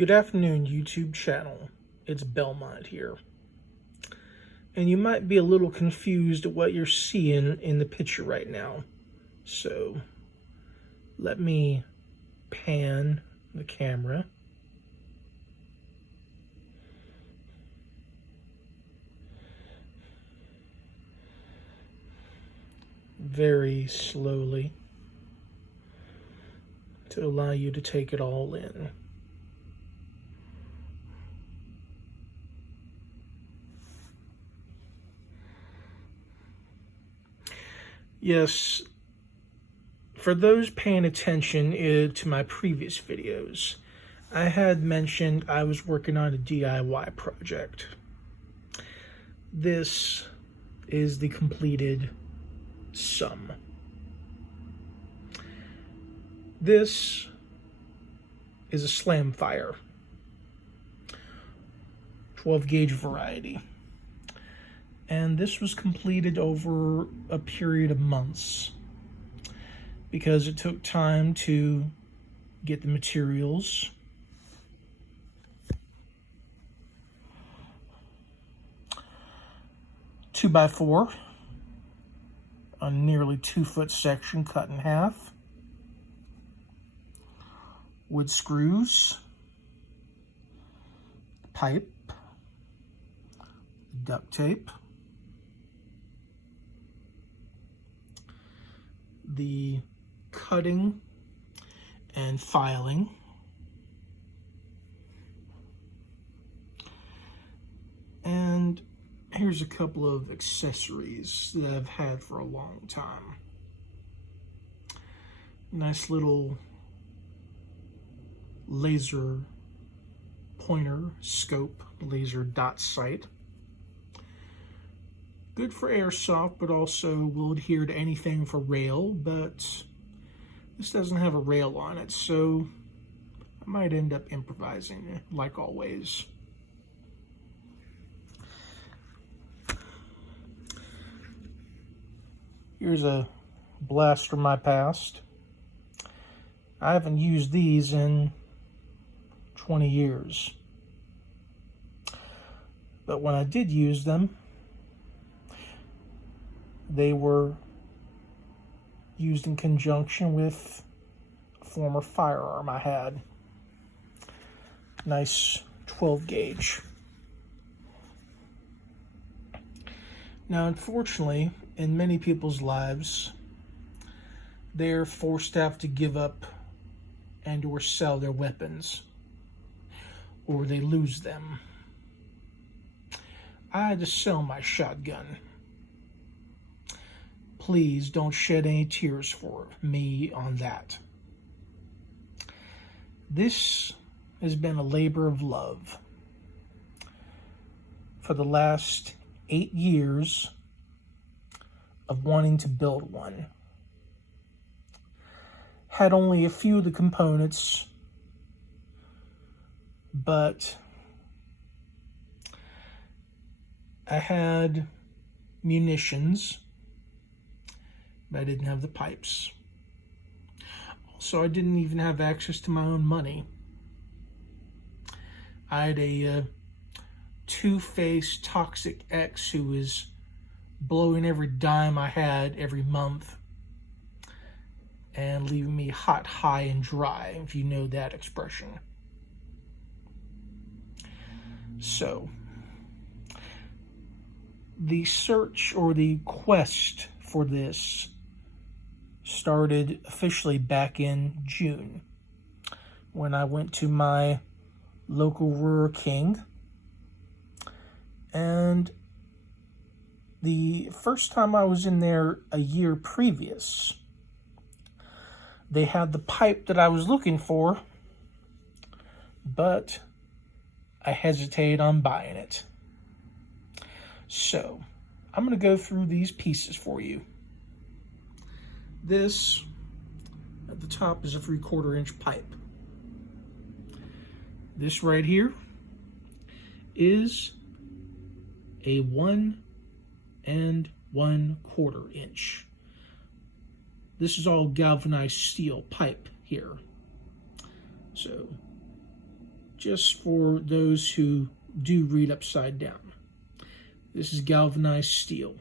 Good afternoon, YouTube channel. It's Belmont here. And you might be a little confused at what you're seeing in the picture right now. So, let me pan the camera. Very slowly to allow you to take it all in. Yes, for those paying attention to my previous videos, I had mentioned I was working on a DIY project. This is the completed sum. This is a slam fire, 12 gauge variety. And this was completed over a period of months because it took time to get the materials, two by four, a nearly 2-foot section cut in half, wood screws, pipe, duct tape, the cutting and filing, and here's a couple of accessories that I've had for a long time. Nice little laser pointer scope, laser dot sight. Good for airsoft, but also will adhere to anything for rail, but this doesn't have a rail on it, so I might end up improvising, like always. Here's a blast from my past. I haven't used these in 20 years. But when I did use them, they were used in conjunction with a former firearm I had. Nice 12 gauge. Now, unfortunately, in many people's lives, they're forced to have to give up and or sell their weapons, or they lose them. I had to sell my shotgun. Please don't shed any tears for me on that. This has been a labor of love. For the last 8 years of wanting to build one. Had only a few of the components, but I had munitions, but I didn't have the pipes. Also, I didn't even have access to my own money. I had a two-faced toxic ex who was blowing every dime I had every month and leaving me hot, high, and dry, if you know that expression. So, the search or the quest for this started officially back in June when I went to my local Ruhr King, and the first time I was in there a year previous, they had the pipe that I was looking for, but I hesitated on buying it. So, I'm going to go through these pieces for you. This, at the top, is a 3/4 inch pipe. This right here is a 1 1/4 inch. This is all galvanized steel pipe here. So just for those who do read upside down. This is galvanized steel.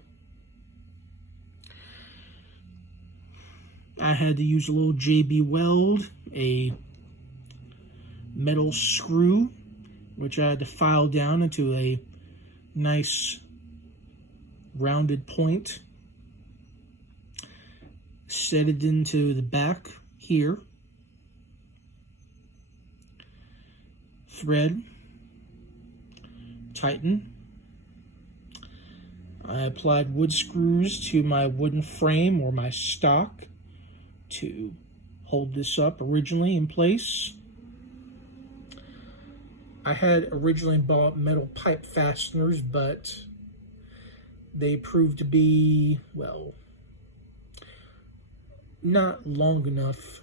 I had to use a little JB weld, a metal screw, which I had to file down into a nice rounded point. Set it into the back here. Thread. Tighten. I applied wood screws to my wooden frame or my stock to hold this up originally in place. I had originally bought metal pipe fasteners, but they proved to be, well, not long enough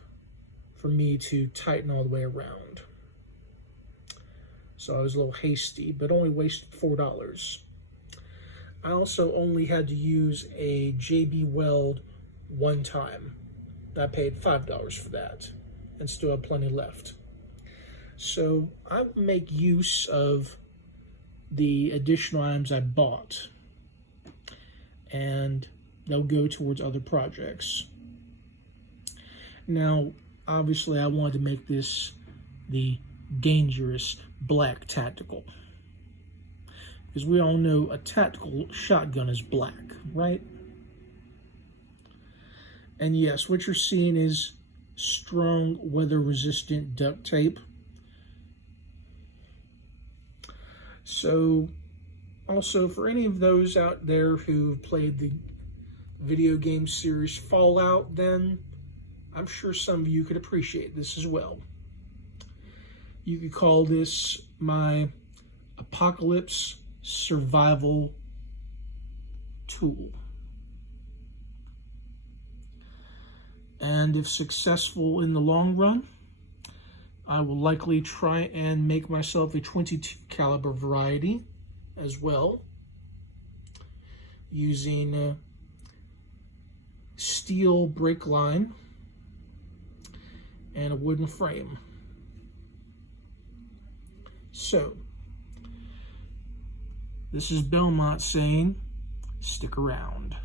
for me to tighten all the way around. So I was a little hasty, but only wasted $4. I also only had to use a JB weld one time. I paid $5 for that and still have plenty left. So I make use of the additional items I bought, and they'll go towards other projects. Now, obviously, I wanted to make this the dangerous black tactical, because we all know a tactical shotgun is black, right? And yes, what you're seeing is strong weather-resistant duct tape. So, also for any of those out there who played the video game series Fallout, then I'm sure some of you could appreciate this as well. You could call this my apocalypse survival tool. And if successful in the long run, I will likely try and make myself a .22 caliber variety as well, using steel brake line and a wooden frame. So, this is Belmont saying, stick around.